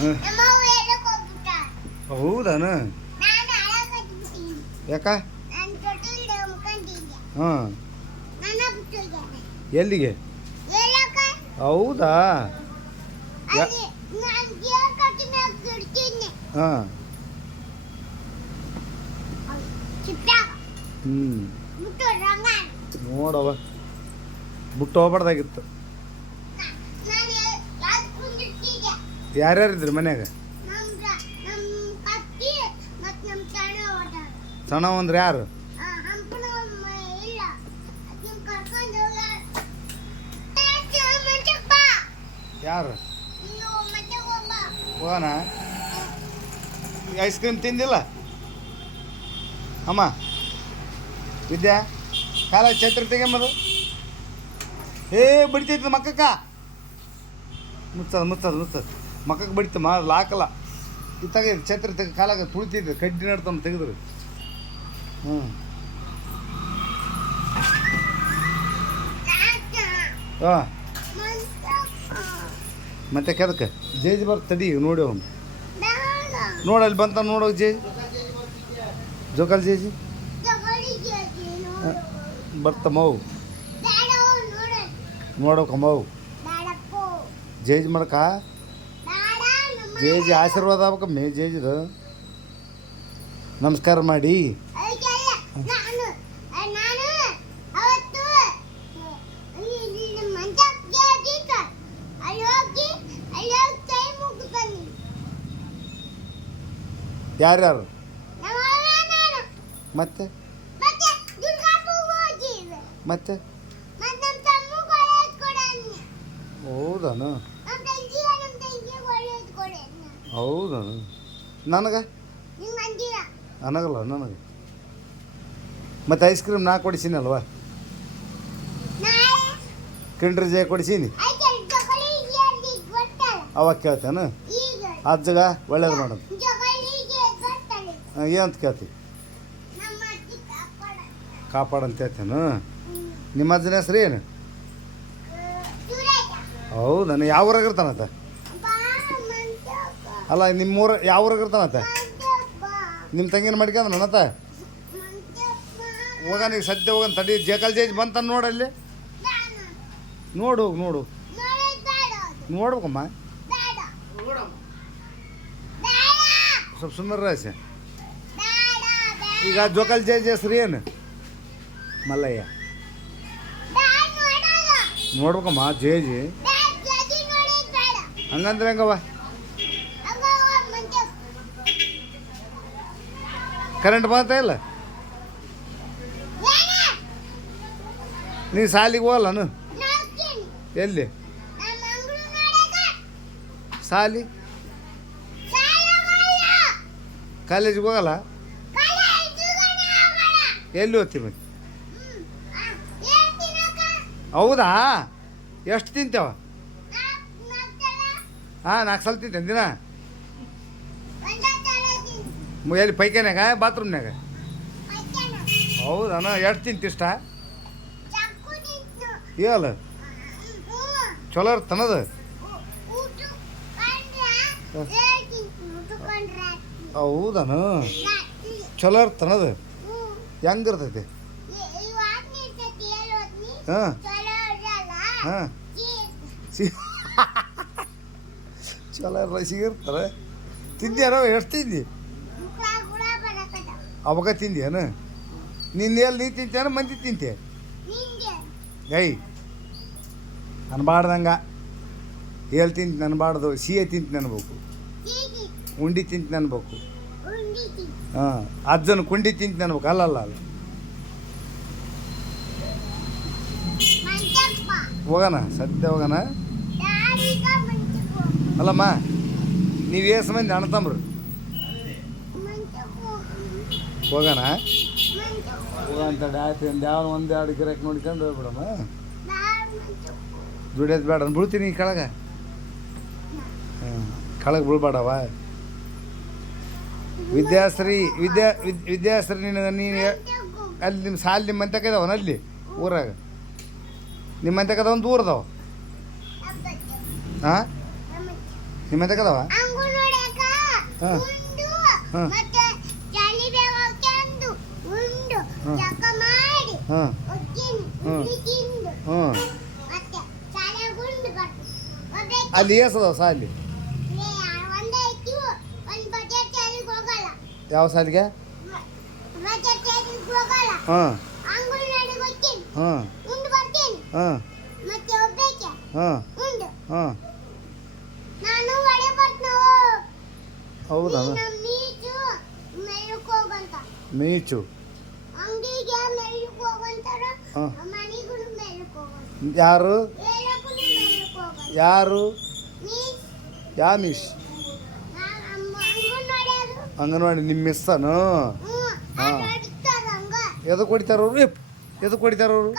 ಹಾಂ ಹೌದಾನ ಯಾಕ ಹಾಂ ಎಲ್ಲಿಗೆ ಹೌದಾ ಹಾಂ ನೋಡವ ಬಿಟ್ಟು ಹೋಗ್ಬಾರ್ದಾಗಿತ್ತು. ಯಾರ್ಯಾರಿದ್ರಿ ಮನ್ಯಾಗ? ಸಣ್ಣ ಅಂದ್ರೆ ಯಾರು? ಯಾರು ಹೋಗೋಣ? ಐಸ್ ಕ್ರೀಮ್ ತಿಂದಿಲ್ಲ ಅಮ್ಮ? ವಿದ್ಯಾ ಕಾಲ ಛತ್ರಿ ತೆಗೆಂಬದು ಬಡಿತೈತಿ ಮಕ್ಕಕ್ಕ. ಮುಚ್ಚದ ಮಕ್ಕಕ್ಕೆ ಬಡಿತಮ್ಮ, ಅದು ಹಾಕಲ್ಲ. ಇದು ತೆಗೆದು ಛತ್ರಿ ತೆಗೆ ಕಾಲಾಗ ತುಳಿತಿದ್ದೆ, ಕಡ್ಡಿ ನಡ್ತಾನೆ ತೆಗೆದ್ರಿ. ಹ್ಞೂ ಹಾಂ ಮತ್ತೆ ಕೆದಕ್ಕೆ ಜೇಜಿ ಬರ್ತಡಿ ನೋಡಿ ಅವನು ನೋಡಲ್ಲಿ ಬಂತ ನೋಡೋ ಜೇಜಿ ಜೋಕಾಲ್ ಜೇಜಿ ಬರ್ತಮ್ಮವು ನೋಡೋಕಮ್ಮವು ಜೇಜಿ ಮಾಡಕ ಜೇಜಿ ಆಶೀರ್ವಾದ ಆಗ್ಬೇಕಮ್ಮೆ ಜೇಜಿದು ನಮಸ್ಕಾರ ಮಾಡಿ. ಯಾರ್ಯಾರು ಮತ್ತೆ ಮತ್ತೆ ಹೌದಾನ ಹೌದಾನ ನನಗೆ ನನಗಲ್ಲ ನನಗೆ ಮತ್ತೆ ಐಸ್ ಕ್ರೀಮ್ ನಾ ಕೊಡಿಸೀನಿ ಅಲ್ವಾ? ಕಿಂಡ್ರ್ ಜಯ ಕೊಡಿಸೀನಿ ಅವಾಗ ಕೇಳ್ತೇನೆ ಅಜ್ಜಗ ಒಳ್ಳೇದು ಮಾಡೋದು ಏನಂತ ಕೇಳ್ತಿ? ಕಾಪಾಡಂತ ಹೇಳ್ತೇನು? ನಿಮ್ಮ ಅಜ್ಜನ ಹೆಸ್ರು ಏನು? ಹೌದಾ ಯಾವ ಊರಾಗ ಇರ್ತಾನತ್ತ? ಅಲ್ಲ ನಿಮ್ಮೂರ ಯಾವ ಊರಾಗ ಇರ್ತಾನತ್ತ? ನಿಮ್ಮ ತಂಗಿನ ಮಾಡ್ಕೊಂಡ ನನ್ನತ್ತ ಹೋಗಾನ ಈಗ ಸದ್ಯ ಹೋಗನ್ ತಡಿ. ಜೇಕಾಲ್ ಜೇಜ್ ಬಂತ ನೋಡಲ್ಲಿ ನೋಡು ನೋಡು ನೋಡ್ಬೇಕಮ್ಮ ಸ್ವಲ್ಪ ಸುಂದರ ರಾಶಿ. ಈಗ ಜೋಕಾಲ್ ಜೇಜ್ ಹೆಸ್ರು ಏನು? ಮಲ್ಲಯ್ಯ ನೋಡ್ಬೇಕಮ್ಮ ಜೇಜಿ. ಹಂಗಂದ್ರೆ ಹೆಂಗವ? ಕರೆಂಟ್ ಬಂತ ಇಲ್ಲ? ನೀ ಸಾಲಿಗೆ ಹೋಗಲ್ಲನು? ಎಲ್ಲಿ ಸಾಲಿ? ಕಾಲೇಜಿಗೆ ಹೋಗಲ್ಲ? ಎಲ್ಲಿ ಓದ್ತಿ ಮತ್ತೆ? ಹೌದಾ ಎಷ್ಟು ತಿಂತೇವ? ಹಾಂ 4 ಸಲ ತಿಂತೇನೆ ದಿನ. ಎಲ್ಲಿ ಪೈಖಾನ್ಯಾಗ ಬಾತ್ರೂಮ್ನಾಗ? ಹೌದಾನ ಎಷ್ಟು ತಿಂತಿಷ್ಟ? ಏಲ್ಲ ಚಲೋ ಇರ್ತನದ? ಹೌದಾನ ಚಲೋ ಇರ್ತನದ? ಹೆಂಗಿರ್ತೈತಿ? ಹಾಂ ಹಾಂ ಚಲೋ ಸಿಗಿರ್ತಾರೆ. ತಿಂದ್ಯಾರೋ? ಎಷ್ಟು ತಿಂದಿ? ಅವಾಗ ತಿಂದ್ಯಾನ? ನಿನ್ನ ಎಲ್ಲಿ ನೀ ತಿಂತೇನ ಮಂದಿ ತಿಂತೆ? ಗೈ ಅನ್ಬಾರ್ದಂಗ ಎಲ್ಲಿ ತಿಂತ ಅನ್ಬಾರ್ದು. ಸಿಹಿ ತಿಂತ ಅನ್ಬೇಕು, ಉಂಡಿ ತಿಂತ ಅನ್ಬೇಕು. ಹಾಂ ಅಜ್ಜನ ಕುಂಡಿ ತಿಂತ ಅನ್ಬೇಕು. ಅಲ್ಲಲ್ಲ ಅಲ್ಲ ಹೋಗೋಣ ಸದ್ಯ ಹೋಗೋಣ. ಅಲ್ಲಮ್ಮ ನೀವು ಎಷ್ಟು ಮಂದಿ ಅಣ್ಣ ತಮ್ರು? ಹೋಗೋಣ ಹೋಗಂತ ಆಯ್ತು. ಒಂದು 2 ಗಿರಾಕಿ ನೋಡ್ಕೊಂಡು ಹೋಗ್ಬಿಡಮ್ಮ. ದುಡಿಯೋದು ಬೇಡ ಬೀಳ್ತೀನಿ ಕೆಳಗೆ. ಹಾಂ ಕೆಳಗೆ ಬೀಳ್ಬೇಡವ. ವಿದ್ಯಾಶ್ರೀ ನೀನು ಅಲ್ಲಿ ನಿಮ್ಮ ಸಾಲ ನಿಮ್ಮ ಮಂತಕ ಇದಾವನ? ಅಲ್ಲಿ ಊರಾಗ ನಿಮ್ಮ ಮಂತಕ ಅದಾವ? ಒಂದು ಊರದವ? ಹಾಂ ನಿಮ್ಮ ಮಂತಕ ಅದಾವ? ಹಾಂ ಹಾಂ ಹಾಂ ಹಾಂ ಅಲ್ಲಿ ಏಸದವ ಸಾಲಿ ಯಾವ ಸಾಲಿಗೆ ಹಾಂ ಹಾಂ ಹಾಂ ಹಾಂ ಹಾಂ ಹೌದಾ ಮೀಚು ಹಾಂ ಯಾರು ಯಾರು ಯಾ ಮಿಸ್ ಅಂಗನವಾಡಿ ನಿಮ್ಮ ಮಿಸ್ಸನು ಹಾಂ ಎದಕ್ಕೆ ಹೊಡಿತಾರ ಅವರು ಎದಕ್ಕೆ ಹೊಡಿತಾರ ಅವರು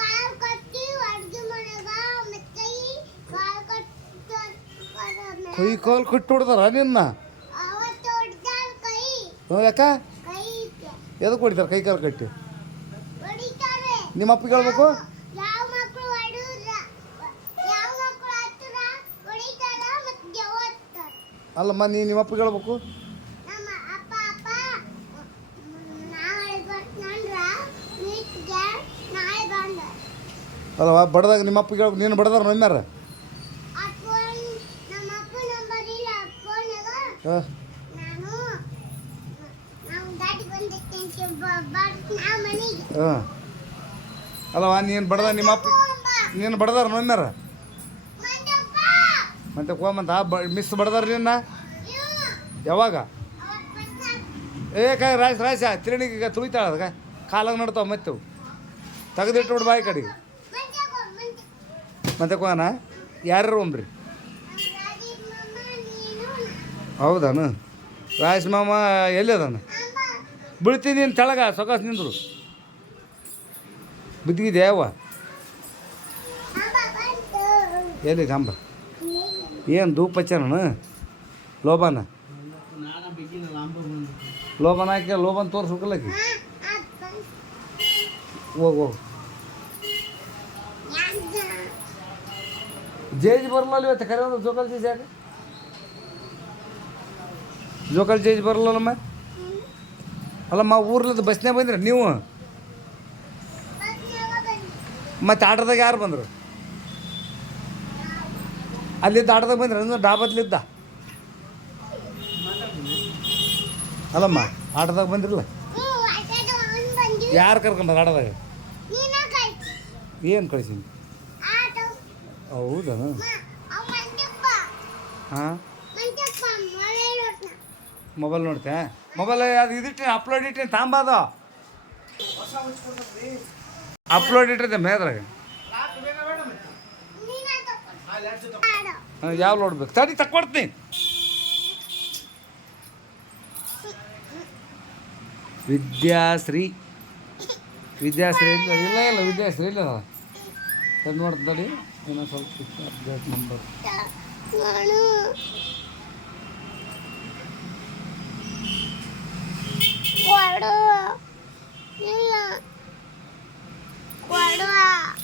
ಕೈ ಕಾಲು ಕಟ್ಟಿ ಹೊಡ್ದಾರ ನಿನ್ನ ಯಾಕ ಎದಕ್ಕೆ ಹೊಡಿತಾರೆ ಕೈ ಕಾಲು ಕಟ್ಟಿ ನಿಮ್ಮ ಅಪ್ಪಿಗೆ ಹೇಳ್ಬೇಕು ಅಲ್ಲಮ್ಮ ನಿಮ್ಮ ಅಪ್ಪಿಗೆ ಹೇಳ್ಬೇಕು ಅಲ್ಲವಾ ಬಡ್ದಾಗ ನಿಮ್ಮ ಅಪ್ಪಿಗೆ ಹೇಳ್ಬೇಕು ನೀನು ಬಡ್ದಾರ ನಮ್ಯಾರ ಹಾಂ ಹಾಂ ಅಲ್ಲವಾ ನೀನು ಬಡ್ದ ನಿಮ್ಮ ಅಪ್ಪ ನೀನು ಬಡ್ದಾರ ನಮ್ಯಾರ ಮತ್ತೆ ಕೋಮಂತ ಮಿಸ್ ಬಡ್ದಾರ ನಿನ್ನ ಯಾವಾಗ ಏಕ ರಾಯ್ಸ ತಿರಣಿಗೆ ತುಳಿತಾಳ ಅದಕ್ಕೆ ಕಾಲಾಗ ನಡ್ತಾವ ಮತ್ತೆ ತೆಗೆದಿಟ್ಟು ಬಿಡು ಬಾಯಿ ಕಡೆಗೆ ಮತ್ತೆ ಕೋನ ಯಾರ್ಯಾರು ಒಮ್ರಿ ಹೌದಾನು ರಾಯ್ಸ್ ಮಾಮ ಎಲ್ಲಿ ಅದಾನ ಬೀಳ್ತೀನಿ ತೆಳಗ ಸೊಕಾಸ್ ನಿಂದರು ಬಿದ್ದಿದೆ ಯಾವ ಎಲ್ಲಿ ಕಂಬ ಏನು ಧೂಪ ಹಚ್ಚಾನ ಲೋಬಾನ ಲೋಬಾನ ಹಾಕಿ ಲೋಬಾನ ತೋರಿಸ್ಬೇಕಲ್ಲಕಿ ಹೋಗು ಜೇಜ್ ಬರಲ್ಲ ಇವತ್ತು ಕರೆ ಒಂದು ಜೋಕಾಲ್ ಜೇಜ್ ಯಾಕೆ ಜೋಕಾಲ್ ಜೇಜ್ ಬರಲ್ಲಮ್ಮ ಅಲ್ಲಮ್ಮ ಊರ್ಲದ್ದು ಬಸ್ನಾಗ ಬಂದ್ರಿ ನೀವು ಮತ್ತೆ ಆಟೋದಾಗ ಯಾರು ಬಂದರು ಅಲ್ಲಿದ್ದ ಆಟೋದಾಗ ಬಂದ್ರಿ ಅಂದ್ರೆ ಡಾಬತ್ಲಿದ್ದ ಅಲ್ಲಮ್ಮ ಆಟೋದಾಗ ಬಂದಿರಲ್ಲ ಯಾರು ಕರ್ಕೊಂಬಾರ ಆಟೋದಾಗ ಏನು ಕಳಿಸೀನಿ ಹೌದಾ ಹಾಂ ಮೊಬೈಲ್ ನೋಡ್ತೆ ಮೊಬೈಲ್ ಅದು ಇದಿಟ್ಟೆ ಅಪ್ಲೋಡ್ ಇಟ್ಟೇನೆ ತಾಂಬಾದ ಅಪ್ಲೋಡ್ ಇಟ್ಟಿರ್ತೆ ಮೇದ್ರಾಗ ಯಾವ ನೋಡ್ಬೇಕು ತಡಿ ತಕ್ಕೊಡ್ತೀನಿ ವಿದ್ಯಾಶ್ರೀ ವಿದ್ಯಾಶ್ರೀ ಇಲ್ಲ ಇಲ್ಲ ಇಲ್ಲ ವಿದ್ಯಾಶ್ರೀ ಇಲ್ಲ ಅದು ನೋಡ್ತಡಿ ಏನೋ ಸ್ವಲ್ಪ ಅಪ್ಡೇಟ್ ನಂಬರ್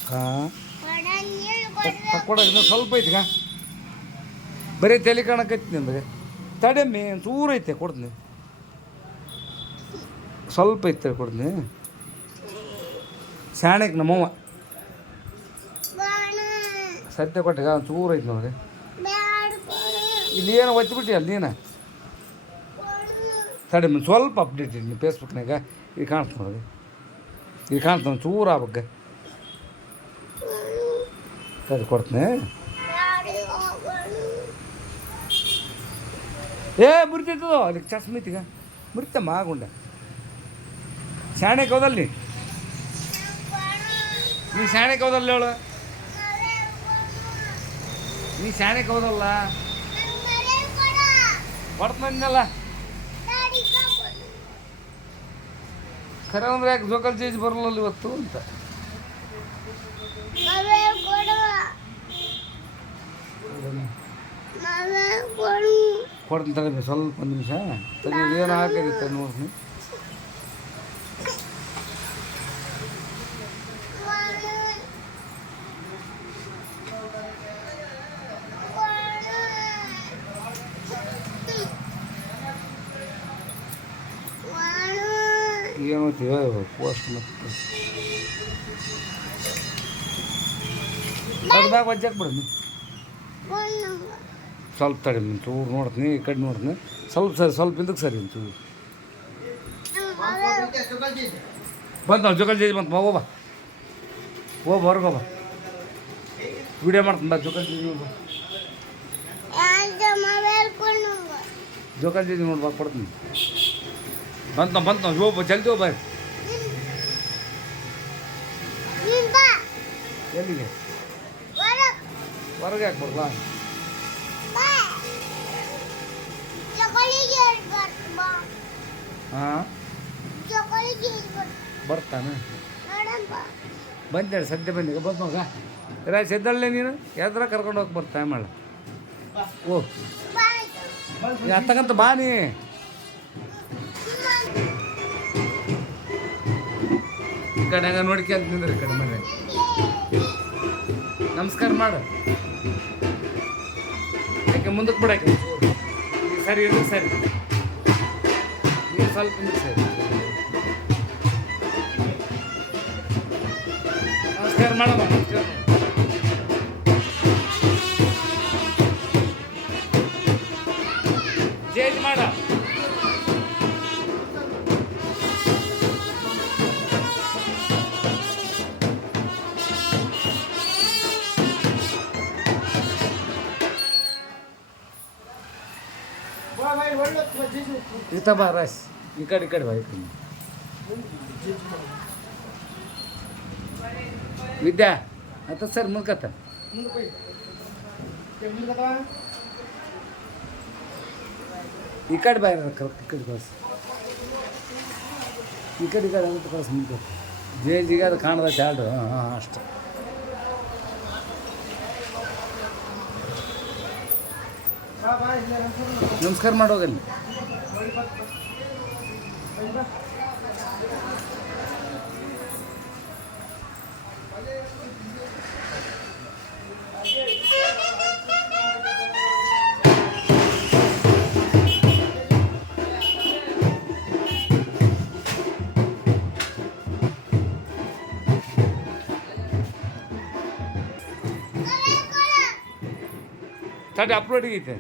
ಹಾಂ ತಕ್ಕೊಡ ಇನ್ನೂ ಸ್ವಲ್ಪ ಐತಿಗ ಬರೀ ತಲೆ ಕಾಣಕೈತಿ ನಿಂದಾಗ ತಡೆಮ್ಮಿ ಚೂರು ಐತೆ ಕೊಡ್ತೀನಿ ಸ್ವಲ್ಪ ಐತೆ ಕೊಡ್ತೀನಿ ಶಾಣೆಗೆ ನಮ್ಮವ್ವ ಸತ್ಯ ಕೊಟ್ಟಿಗ ಚೂರು ಐತೆ ನೋಡ್ರಿ ಇಲ್ಲಿ ಏನು ಒತ್ತಿಬಿಟ್ಟಿ ಅಲ್ಲಿ ನೀನು ತಡೆಮ್ಮ ಸ್ವಲ್ಪ ಅಪ್ಡೇಟ್ ಇದ್ದೀನಿ ಫೇಸ್ಬುಕ್ನಾಗ ಈಗ ಕಾಣ್ತು ನೋಡ್ರಿ ಈಗ ಕಾಣ್ತಾನೆ ಚೂರು ಆಗ್ಬೇಕು ಅದು ಕೊಡ್ತೀನಿ ಏ ಮುರಿತೈತದು ಅದಕ್ಕೆ ಚಸ್ಮಿತಿಗ ಮುರಿತಮ್ಮ ಆಗುಂಡ ಶಾಣೆಗೆ ಹೋದಲ್ಲಿ ನೀ ಶಾಣೆಗೆ ಹೋದಲ್ಲ ಹೇಳು ನೀ ಶಾಣೆಗೆ ಹೋದಲ್ಲ ಕೊಡ್ತಂದಲ್ಲ ಖರೆ ಅಂದ್ರೆ ಯಾಕೆ ಜೋಕಾಲ್ ಚೇಂಜ್ ಬರಲ್ಲ ಇವತ್ತು ಅಂತ ಕೊಡ್ತೀನಿ ತಗೊಳ್ಳಿ ಸ್ವಲ್ಪ ಒಂದು ನಿಮಿಷ ಏನು ಹಾಕಿರುತ್ತೆ ನೋಡ್ತೀನಿ ಮತ್ತೆ ಪೋಸ್ಟ್ ಮತ್ತೆ ಅದ್ರಾಗ ವಜ್ಜಾಕ್ ಬಿಡು ನೀ ಸ್ವಲ್ಪ ತಡಿ ಚೂರು ನೋಡ್ತೀನಿ ಈ ಕಡೆ ನೋಡ್ತೀನಿ ಸ್ವಲ್ಪ ಸರಿ ಸ್ವಲ್ಪ ಹಿಂದಕ್ಕೆ ಸರಿ ಚೂರು ಬಂತು ನಾವು ಜೋಕಾಲಿ ಜೇಜಿ ಬಂತು ಹೋಗೋಬಾ ಹೊರಗೋಬಾ ವಿಡಿಯೋ ಮಾಡ್ತೀನಿ ಬಾ ಜೋಕಾಲಿ ಜೇಜಿ ನೋಡ್ಬಾ ಜೋಕಾಲಿ ಜೇಜಿ ನೋಡ್ಬಾ ಕೊಡ್ತೀನಿ ಬಂತು ನಾವು ಹೋಗ್ಬಾ ಜಲ್ದಿ ಹೋಗ್ಬಾ ಎಲ್ಲಿಗೆ ಹೊರಗೆ ಯಾಕೆ ಬರ್ಬಾ ಹಾಂ ಬರ್ತಾನೆ ಬಂದೇಳಿ ಸದ್ಯ ಬಂದೀಗ ಬಂದು ಮಗ ರಾಜ್ ಎದ್ದಳ್ಳೆ ನೀನು ಯಾವ್ದಾರ ಕರ್ಕೊಂಡು ಹೋಗಿ ಬರ್ತಾ ಮಾಡ ಓ ಅತ್ತಗಂತ ಬಾ ನೀ ಈ ಕಡೆ ಹಂಗ ನೋಡ್ಕೊಂತ ನಿಂದ್ರಿ ಈ ಕಡೆ ಮನೆ ನಮಸ್ಕಾರ ಮಾಡು ಯಾಕೆ ಮುಂದಕ್ಕೆ ಬಿಡಕ್ಕೆ ಸರಿ ಇದಕ್ಕೆ ಸರಿ ನೀನು ಸ್ವಲ್ಪ ಹಿಂದಕ್ಕೆ ಸರಿ ನಮಸ್ಕಾರ ಮಾಡಮ್ಮ ನಮಸ್ಕಾರ ಜೇಜ್ ಮಾಡ इथं बा रास इकडे बा इकडे विद्या आता सर मग आता इकडे बाहेर इकडे बस इकडे ಅಂತ ಕಳಿಸ್ ಮುಂದೆ ಜೇಜಿಗೆ ಅದು ಕಾಣದ ಚಾಡು ಹಾಂ ಅಷ್ಟೆ ನಮಸ್ಕಾರ ಮಾಡೋಗಲ್ಲಿ ತಡಿ ಅಪ್ಲೋಡಿಗೆ ಐತೆ